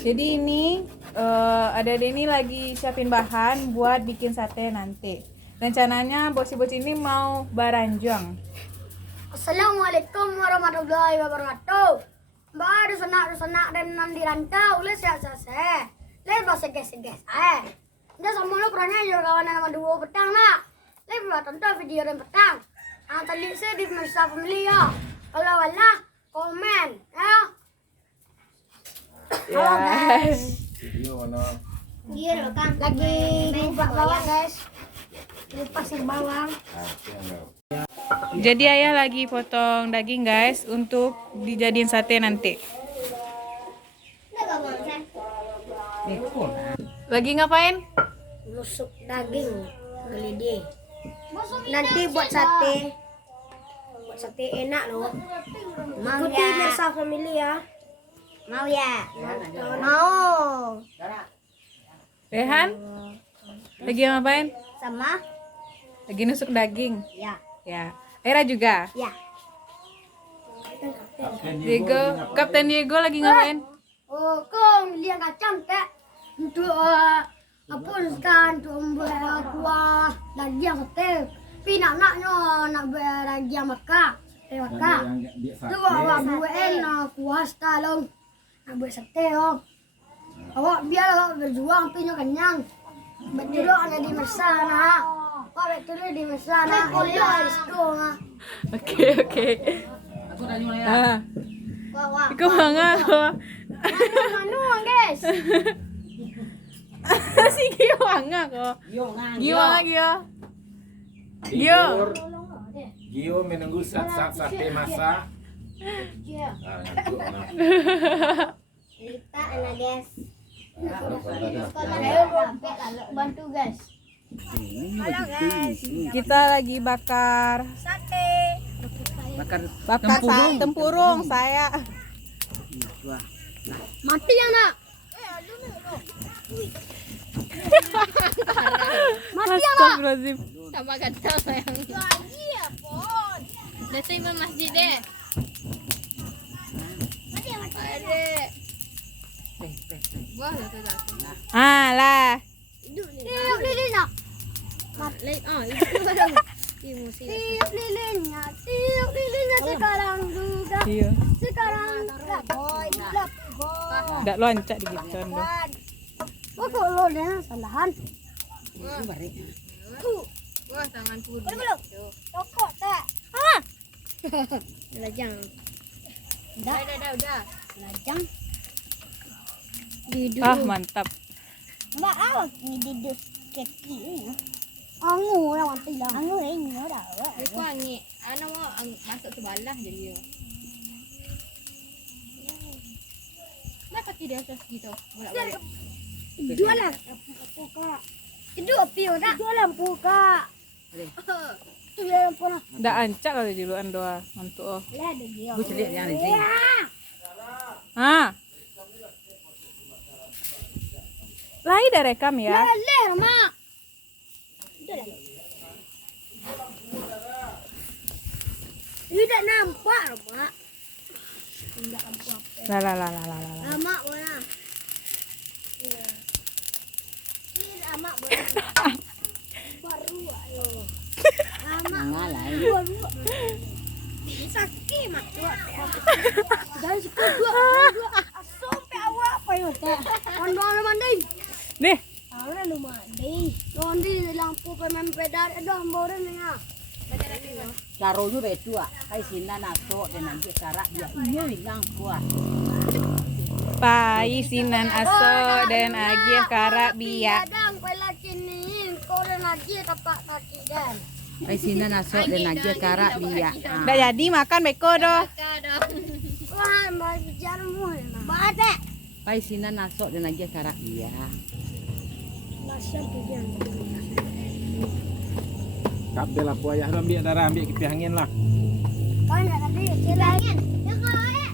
Jadi ini ada Denny lagi siapin bahan buat bikin sate nanti. Rencananya bos-bos ini mau baranjang. Assalamualaikum warahmatullahi wabarakatuh. Baru senak dan nan dirantau oleh saya. Leh bahasa ges. Udah sama lu perannya juga kawan nama dua petang nak. Leh buat tonton video dan petang. Tadi saya di Masa Family ya. Kalau walah komen ya. Halo guys. Video mana? Iya kan. Lagi lupa bawang guys. Lupa sih bawang. Jadi ayah lagi potong daging guys untuk dijadiin sate nanti. Lagi ngapain? Nusuk daging gelidi. Nanti buat sate. Buat sate enak loh. Ikuti Masa Family ya. Mau ya? Mau. Rehan? Lagi ngapain? Sama? Lagi nusuk daging. Ya. Ya. Era juga. Ya. Kapten Diego lagi ngapain? Oh, kong liang kacang kak. Untuk kan untuk membuat kuah daging sate. Tapi naknya nak buat daging maka. Maka. Tu awak buat kuah sekalong. Nak buat sate oh. Awak biar awak berjuang pinyo kenyang. Betul ada di Masa nak. Awak betul di Masa nak. Oleh risiko nak. Oke. Ah, Wah. ikaw mga ko. Manu guys. Sige, nga ko. Gio nga, Gio. Gio. Gio menunggu saat sate masak. Lita anak guys. Saya bantu guys. Halo guys. Kita lagi bakar Sate. tempurung saya. Mati ya nak. Mati ya nak. Astagfirullahaladzim. Sama kata sayang. Iya pon. Dah saya imam masjid deh. Adek. Wah, dah. Ah lah. Tiup lilin nak. Itu musim. Tiup lilinnya sekarang juga. Iya. Sekarang boy. Nggak loncat di gitu ndo. Oh kok lo dah salahan. Wah, tangan putih. Belum. Tokok tak. Lajang. Udah. Lajang. Ah, mantap. Mbak awak ni duduk keki. Angu lah mati lah. Angu ini dah. Dia kuangi. Anak mau masuk sebalah jadi. Kenapa tidak sos gitu? Bolak-balik. Jualan. Puka. Itu api dah. Jualan puka. Tu jualan pun. Nggak ancak kali duluan doa mantu oh. Lah ada dia. Bu celik yang ini. Ah. Lai dah rekam ya. Leh mak. Itu dah. Tidak nampak mak. Tidak nampak. Lah. Mak mana? Tidak mak mana? Baru ayo. Ngalah. Baru. Sakit mak dua. Dan dua. Sampai awak apa yo teh? Ondong mandi. Nih, Ahora lu mandi. Mandi lampu pemempedar ada amboran ya. Caronya berdua. Kai sina naso dan nanti karak dia iyo hilang kuat. pai sinan aso dan agi kara biya. Kadang pelaki ni koren lagi tapak kaki dan. Kai sina naso dan nanti karak dia. Nggak jadi makan beko doh. Wah, mau bicara mu. Bade. Kai sina naso dan nanti karak dia. Nasihat pikiran. Kabel aku ayah ambil darah ambil kipas angin lah. Banyak tadi kilangin. Yang kaya.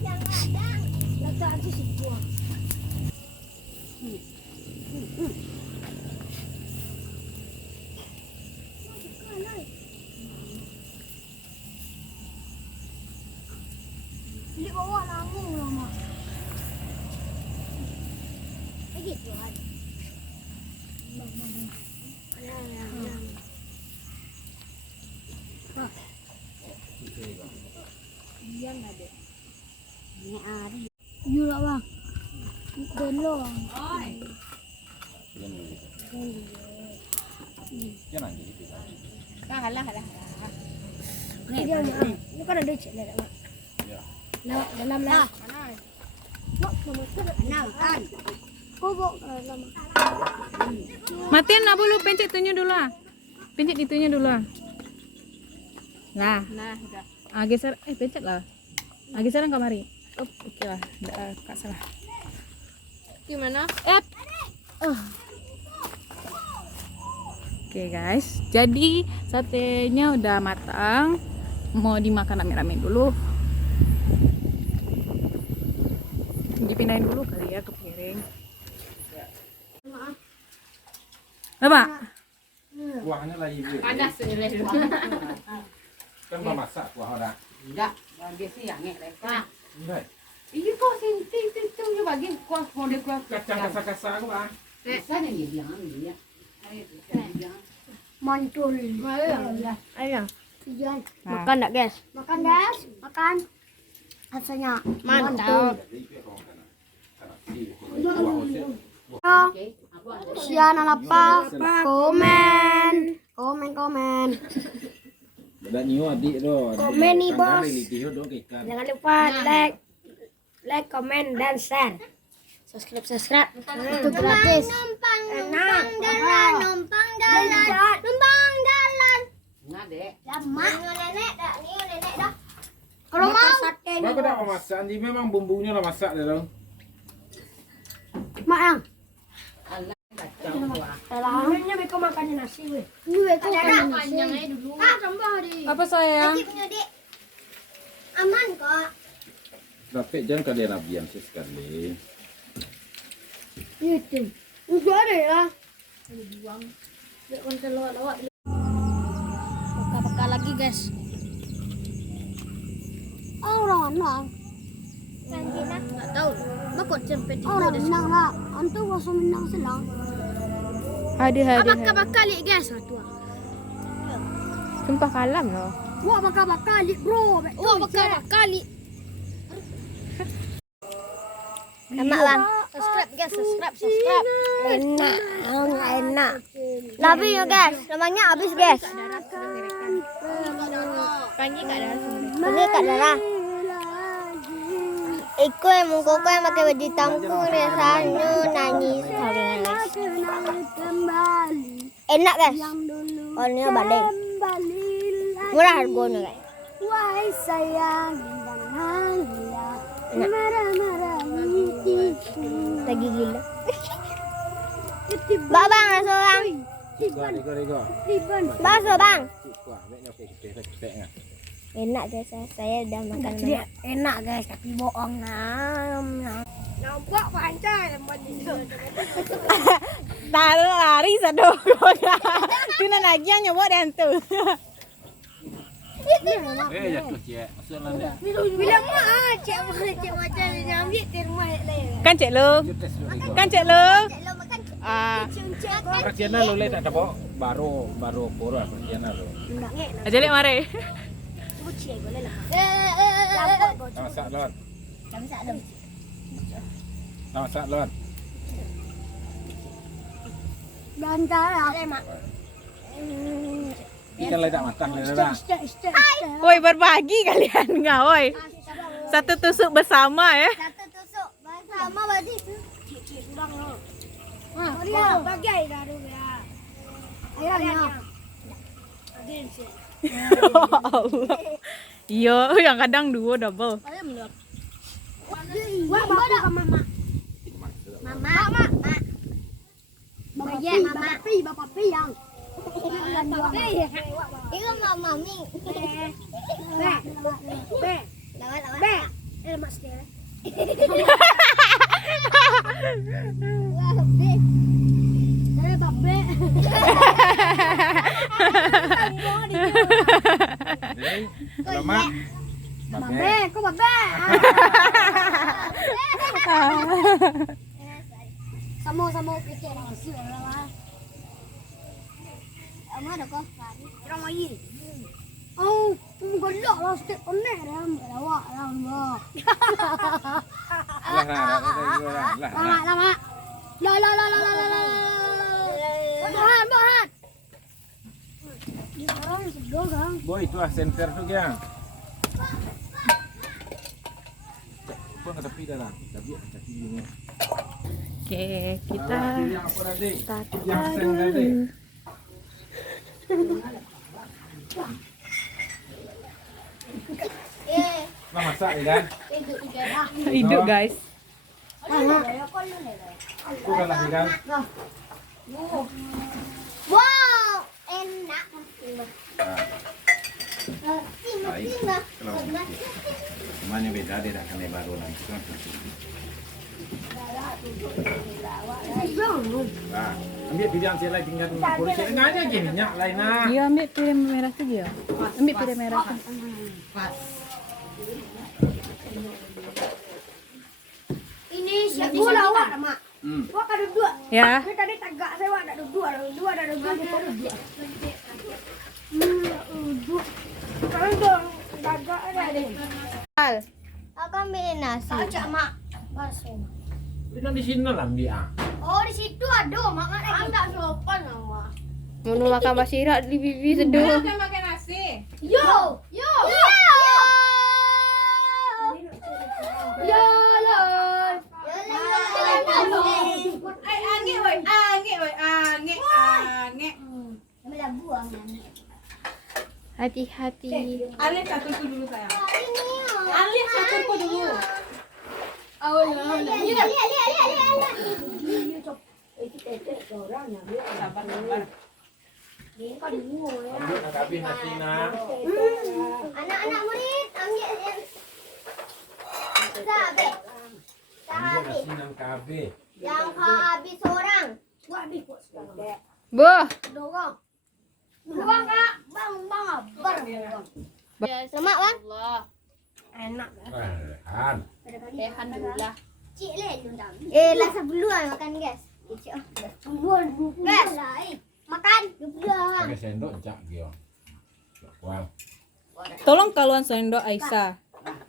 Yang ada. Letak aja si buah. Beli bawa nanggung lama. You lah bang. Belum. Jangan gitu. Halah. Dia mah. Ini kan ada cek lah. Ya. Nah, dalam lah. Kan. Kobok dalam. Matiin lah dulu, pencet itunya dulu ah. Pencet itunya dulu ah. Nah, Nah, udah. geser, pencet lah. Geseran kamari. Oh, oke lah, kak salah. Gimana? Oke guys, jadi satenya udah matang. Mau dimakan rame-rame dulu. Dipindahin dulu kali ya ke piring. Apa? Kuahnya lagi ibu. Panas ini. Kan mau masak kuah orang. Tidak, dia sih yang ngek Enggak. Iya kok sinting itu bagi kuah model kuah Kacang kasar-kasar aku ah. Bisa nih dia ya. Mantul. Ayo. Tujuan. Makan tak guys? Makan guys. Makan. Rasanya mantul. Sian apa? Komen. Ada nyu adik tu. Komen nih, bos. Ikan. Jangan lupa like, komen dan share. Subscribe. Itu gratis. Numpang jalan. Nah, Dek. Mak. Nenek dah. Kalau mau Aku tak mau masak, ni memang bumbunya lah masak dia tu. mak yang. Allah kacau kuah. Ini beko makannya nasi weh. Ini beko makannya nasi. dulu. Tambah di. Apa sayang? Aman kok. Tapi jangan kalian abian sekali. Itu. Udah ada ya. Dibuang. Dia konten lawak. Peka lagi, guys. Orang. Enggak tahu. Makot jempet Orang menang lah. Antu wasum menang selang. Ada. Bakal lihat guys satu. Sumpah kalam loh. Wah bakal lihat bro. Oh, bakal-bakali. Enak lah. Subscribe, guys. Subscribe. Enak. Tapi ya guys, namanya habis guys. Panji enggak ada sumber. Ini kat darah. Iko yang muka yang pakai baju hitamku rasanya nangis guys. Enak guys. Oh ini balik. Murah harganya guys. Wahai sayang lagi gila. Bang, rasa bang. Rego. Bakso bang. Kuah, banyak kepek ngah. Enak guys, saya udah makan banyak. Enak guys, tapi bohong nampak panjang Tak lari satu. Kena lagi yang nyoba dan tu. Jatuh cik. Masuklah dia. Bila mak cek macam ni ambil di rumah lain. Kan cek lu? Tes dulu Rego. Kan cek lu? Lo makan Kasihan lu lihat ada bawa baru pura kasihan lu. enggak ngek. Aja lek mare. Buci boleh lah. Masak lon. Kami sak dong. Masak lon. Dan cara mak. Ikan lagi tak matang ni dah. Woi berbagi kalian enggak woi. Satu tusuk bersama ya. Satu tusuk bersama berarti. Kurang lo. Dia bagai dah dulu ya. Ayo. Adin sih. Allah. Iya, yang kadang dua double. Wah, bapak ke mama. Mama. Bapak pi yang. Itu mama mi. Be. Lawan. Be. Lemas dia. Wah, be. Saya babe. Jadi, kalau mak Babe, kok babe? Sama pikir nasi lah. Ama ada kok. Kira mau ini. Oh, golok lah sikit konek dah. Lawak lah. Lama. La. Bahan. Dia orang sedang kan. Boy, itu lah center tu dia. Kau ke tepi dah lah. Tapi kaki ini. Oke, kita Yang apa tadi? tata Yang sen tadi. Nah, masak ya kan? hidup guys. Kau kalah ya kan? Wow, enak. Semuanya beda dia dah kena baru nanti kan. Nah, ambil pilihan saya lagi tinggal polisi. Enggak ada je minyak lain nak. Dia ambil piring merah tu dia. Ambil piring merah tu. Ini siap gula awak mak. Awak ada dua. Ya. Saya tadi tagak saya awak ada dua. Dua ada dua. Dua. Sekarang dong tagak ada. Al. Aku ambil nasi. Tak ajak mak. Masuk. Dia di sini lah ambil ah. Oh di situ ada mak lagi. Tak sopan mak. Mau makan basirak di bibi seduh. Kita makan nasi. Yo. Hati-hati. Alih caturku dulu sayang. Alih caturku dulu. Sabar. Ambil nak habis nasi nak. Anak-anak murid ambil Sahabat. Ambil nasi nang habis. Yang habis seorang. Buat habis kot sekarang. Boh. Dorong. Dorong kak. Bang. Lemak bang. Allah. Enak. Han. Rehan dulu lah. Cik lah sebelum makan guys. Sebelum guys. Makan. Sebelum. Pakai sendok jak dia. Wow. Tolong kaluan sendok Aisyah.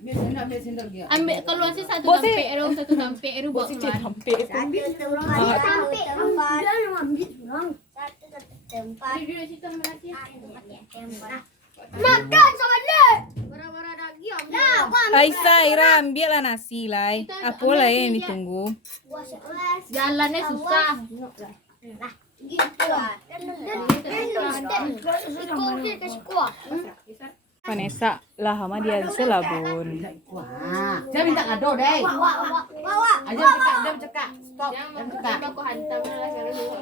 Ambil sendok dia. Ambil keluar sih satu Bos, tampik ru, satu tampik ru buat Cik kemana? hampir. Ambil tempat. Dia yang ambil orang. Satu tempat. Duduk situ sama nasi. Makan sama dia. Bara-bara daging. Nah, Aisyah, Ira ambil lah nasi lah. Apa lah yang ditunggu? Jalannya susah. Nah, gitu lah. Vanessa lah sama dia selabun. Wah, dia minta kado deh. Bawa. Aja cekak, dia cekak. Stop, Yang dia mau cekak. aku hantam lah sekarang dulu.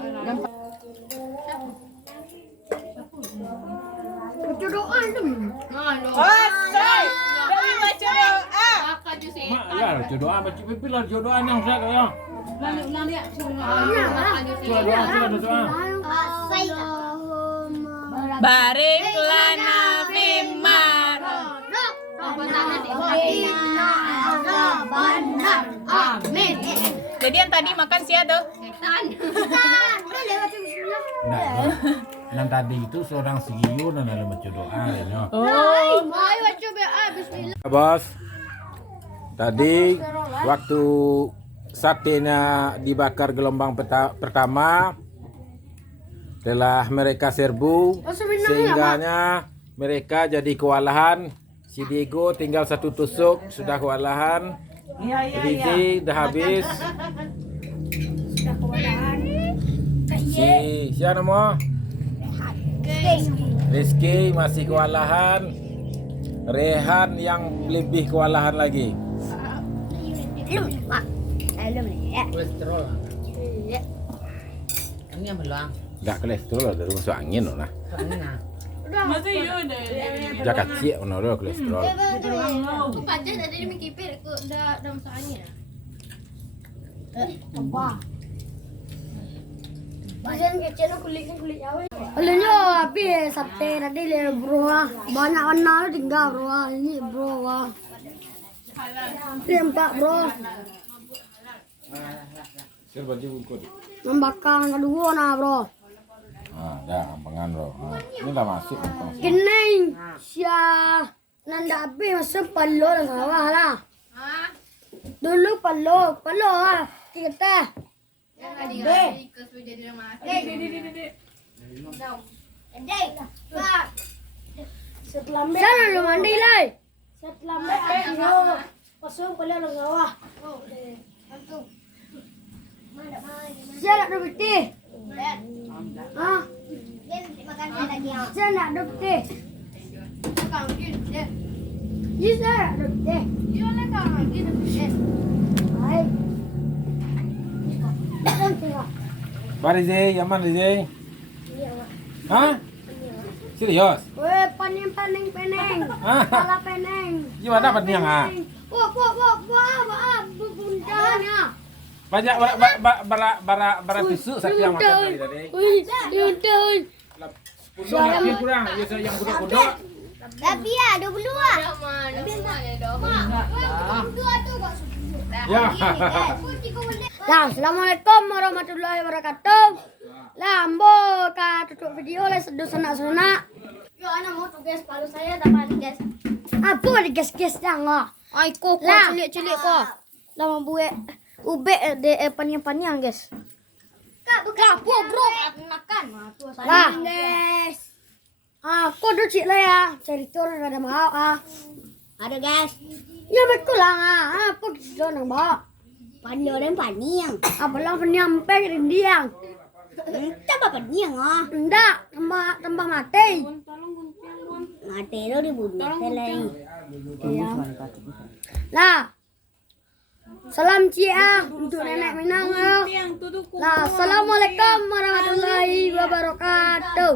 Baca doa tu. Asal dari baca doa. Makan je sih. Mak ya jodoh baca pipi lah jodoh yang saya kaya. Ulang dia. Makan je sih. Doa. Allahumma Barik lana fimar. Amin. Jadi yang tadi makan siapa tuh? Nah, yang tadi itu seorang CEO dan ada baca doa ya. Oh. Ayo baca doa bismillah. Bos. Tadi waktu satenya dibakar gelombang pertama telah mereka serbu sehingganya mereka jadi kewalahan. Si Diego tinggal satu tusuk sudah kewalahan. Rizi dah habis. Siapa nama? Rizky masih kewalahan. Rehan yang lebih kewalahan lagi. Kolesterol. Ini yang beluang. Enggak kolesterol dari masuk angin lah. Masa iya deh. Dia kecil ono kolesterol. Aku pacar tadi dia mikir aku dah masuk angin. Bagian kecil kulitnya Alanya habis sate tadi le bro. Banyak warna tinggal bro. Ini bro. Tempat bro. Saya baju buku. Membakar kedua nah bro. dah ampangan bro. Ini dah masuk. Gening sia nanda api masuk palo lang sawah lah. Dulu palo ah. Kita. Sana lu mandi lai. Setelah mereka pasang palo lang sawah. Saya nak dukti. Ah. Saya nak dukti. Ini saya nak dukti. Baik. Barizay, aman Rizay. Hah? Serius? Weh, paning peneng. Kepala peneng. Gimana peneng ah? Wah, bundahan ya. Banyak bara tisu sakit yang makan tadi. Wih, diuntung. Pundung yakin kurang, biasa yang kudok-kudok. Tapi ya, 22. Ya. Nah, assalamualaikum warahmatullahi wabarakatuh. Lambo ka tutup video le sedus senak-senak. Yo ana mau tugas palu saya dapat guys. Apa di gas-gas jangan. Ai kok cilik-cilik kok. Lama buat ube de panjang-panjang guys. Kak buka bro makan. Lah guys. Aku tuh cik lah ya. Cerita ada mau Ada guys. Ya betul lah. Apa kita nak bawa? Panjang panjang. Apa lah panjang pendiang. Tambah panjang Enggak, tambah mati. Mati lo dibunuh lagi. Iya. Lah. Salam cia untuk nenek Minang. Lah, assalamualaikum warahmatullahi wabarakatuh.